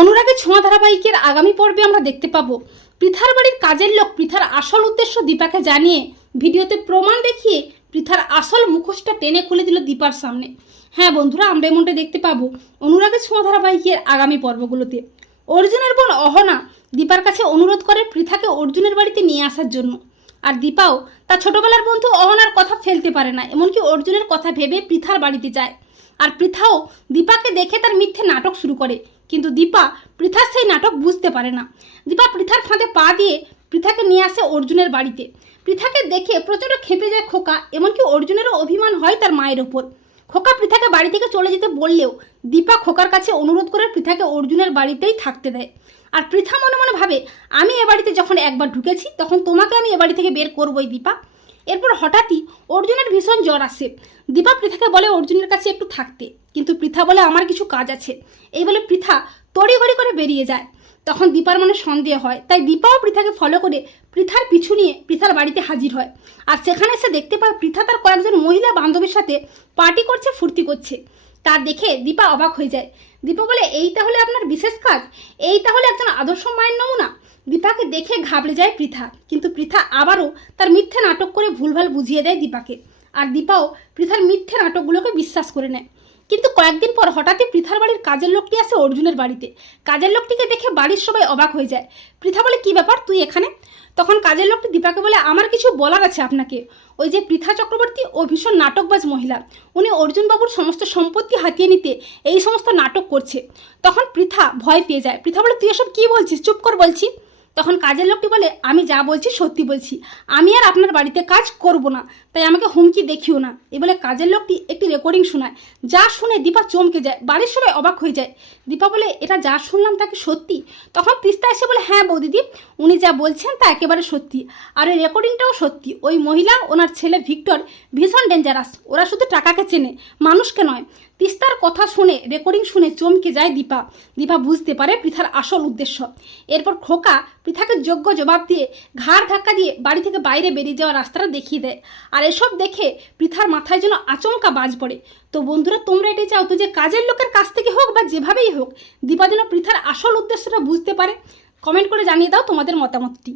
অনুরাগের ছোঁয়া ধারাবাহিকের আগামী পর্বে আমরা দেখতে পাবো। পৃথার বাড়ির কাজের লোক পৃথার আসল উদ্দেশ্য দীপাকে জানিয়ে ভিডিওতে প্রমাণ দেখিয়ে পৃথার আসল মুখোশটা টেনে খুলে দিল দীপার সামনে। হ্যাঁ বন্ধুরা, আমরা এমনটা দেখতে পাবো অনুরাগের ছোঁয়া ধারাবাহিকের আগামী পর্বগুলোতে। অর্জুনের বোন অহনা দীপার কাছে অনুরোধ করে পৃথাকে অর্জুনের বাড়িতে নিয়ে আসার জন্য। আর দীপাও তার ছোটবেলার বন্ধু অহনার কথা ফেলতে পারে না, এমনকি অর্জুনের কথা ভেবে পৃথার বাড়িতে যায়। আর পৃথাও দীপাকে দেখে তার মিথ্যে নাটক শুরু করে। কিন্তু দীপা পৃথার সেই নাটক বুঝতে পারে না। দীপা পৃথার ফাঁদে পা দিয়ে পৃথাকে নিয়ে আসে অর্জুনের বাড়িতে। পৃথাকে দেখে প্রচণ্ড খেপে যায় খোকা, এমনকি অর্জুনেরও অভিমান হয় তার মায়ের ওপর। খোকা পৃথাকে বাড়ি থেকে চলে যেতে বললেও দীপা খোকার কাছে অনুরোধ করে পৃথাকে অর্জুনের বাড়িতেই থাকতে দেয়। আর পৃথা মনে মনে ভাবে, আমি এ বাড়িতে যখন একবার ঢুকেছি, তখন তোমাকে আমি এ বাড়ি থেকে বের করবোই দীপা। এরপর হঠাৎই অর্জুনের ভীষণ জ্বর আসে। দীপা পৃথাকে বলে, অর্জুনের কাছে একটু থাকতে। কিন্তু পৃথা বলে, আমার কিছু কাজ আছে। এই বলে পৃথা তড়িঘড়ি করে বেরিয়ে যায়। তখন দীপার মনে সন্দেহ হয়। তাই দীপাও পৃথাকে ফলো করে পৃথার পিছু নিয়ে পৃথার বাড়িতে হাজির হয়। আর সেখানে এসে দেখতে পায়, পৃথা তার কয়েকজন মহিলা বান্ধবীর সাথে পার্টি করছে, ফুর্তি করছে। তা দেখে দীপা অবাক হয়ে যায়। দীপা বলে, এই তাহলে আপনার বিশেষ কাজ? এই তাহলে একজন আদর্শ মায়ের নমুনা? দীপাকে দেখে ঘাবড়ে যায় পৃথা। কিন্তু পৃথা আবারও তার মিথ্যে নাটক করে ভুলভাল বুঝিয়ে দেয় দীপাকে। আর দীপাও পৃথার মিথ্যে নাটকগুলোকে বিশ্বাস করে নেয়। কিন্তু কয়েকদিন পর হঠাৎই পৃথার বাড়ির কাজের লোকটি আসে অর্জুনের বাড়িতে। কাজের লোকটিকে দেখে বাড়ির সবাই অবাক হয়ে যায়। পৃথা বলে, কি ব্যাপার, তুই এখানে? তখন কাজের লোকটি দীপাকে বলে, আমার কিছু বলার আছে আপনাকে। ওই যে পৃথা চক্রবর্তী ও ভীষণ নাটকবাজ মহিলা। উনি অর্জুনবাবুর সমস্ত সম্পত্তি হাতিয়ে নিতে এই সমস্ত নাটক করছে। তখন পৃথা ভয় পেয়ে যায়। পৃথা বলে, তুই এসব কী বলছিস? চুপ কর, বলছি। তখন কাজের লোকটি বলে, আমি যা বলছি সত্যি বলছি। আমি আর আপনার বাড়িতে কাজ করব না, তাই আমাকে হুমকি দেখিও না। এ বলে কাজের লোকটি একটি রেকর্ডিং শোনায়। যা শুনে দীপা চমকে যায়, বাড়ির সবাই অবাক হয়ে যায়। দীপা বলে, এটা যা শুনলাম তাকে সত্যি? তখন তিস্তা এসে বলে হ্যাঁ বৌদিদি, উনি যা বলছেন তা একেবারে সত্যি। আর ওই রেকর্ডিংটাও সত্যি। ওই মহিলা, ওনার ছেলে ভিক্টর ভীষণ ডেঞ্জারাস ওরা শুধু টাকাকে চেনে, মানুষকে নয়। তিস্তার কথা শুনে রেকর্ডিং শুনে চমকে যায় দীপা। দীপা বুঝতে পারে পৃথার আসল উদ্দেশ্য। এরপর খোকা পৃথাকে যোগ্য জবাব দিয়ে ঘাড় ধাক্কা দিয়ে বাড়ি থেকে বাইরে বেরিয়ে যাওয়ার রাস্তাটা দেখিয়ে দেয়। আর এসব দেখে পৃথার মাথায় যেন আচমকা বাজ পড়ে। তো বন্ধুরা, তোমরা এটাই চাও তো যে কাজের লোকের কাছ থেকে হোক বা যেভাবেই হোক, দীপা যেন পৃথার আসল উদ্দেশ্যটা বুঝতে পারে। কমেন্ট করে জানিয়ে দাও তোমাদের মতামতটি।